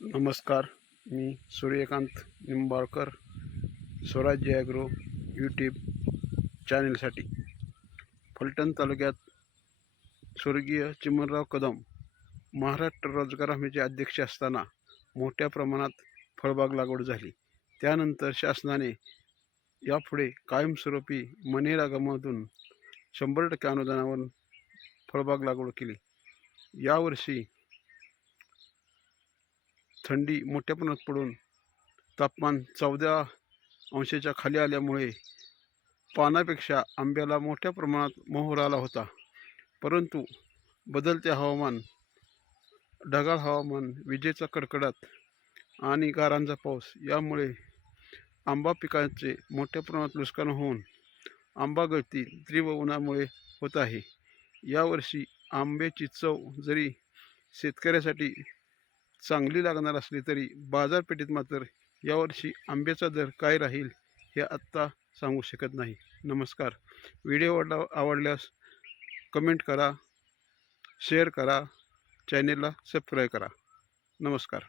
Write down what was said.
नमस्कार. मी सूर्यकांत निंबाळकर, स्वराज्य agro YouTube चॅनेलसाठी. Phaltan तालुक्यात स्वर्गीय चिमणराव कदम महाराष्ट्र रोजगार हमीचे अध्यक्ष असताना मोठ्या प्रमाणात फळबाग लागवड झाली. त्यानंतर शासनाने यापुढे कायमस्वरूपी मनरेगामधून 100% अनुदानावर फळबाग लागवड केली. यावर्षी थंडी मोठ्या प्रमाणात पडून तापमान 14 अंशाच्या खाली आल्यामुळे पानापेक्षा आंब्याला मोठ्या प्रमाणात मोहर आला होता. परंतु बदलते हवामान, ढगाळ हवामान, विजेचा कडकडाट आणि गारांचा पाऊस यामुळे आंबा पिकाचे मोठ्या प्रमाणात नुकसान होऊन आंबा गळती तीव्र उन्हामुळे होत आहे. यावर्षी आंब्याची चव जरी शेतकऱ्यासाठी चांगली लागणार असली तरी बाजारपेठेत मात्र यावर्षी आंब्याचा दर काय राहील हे आत्ता सांगू शकत नाही. नमस्कार. व्हिडिओ आवडल्यास कमेंट करा, शेअर करा, चॅनेलला सबस्क्राईब करा. नमस्कार.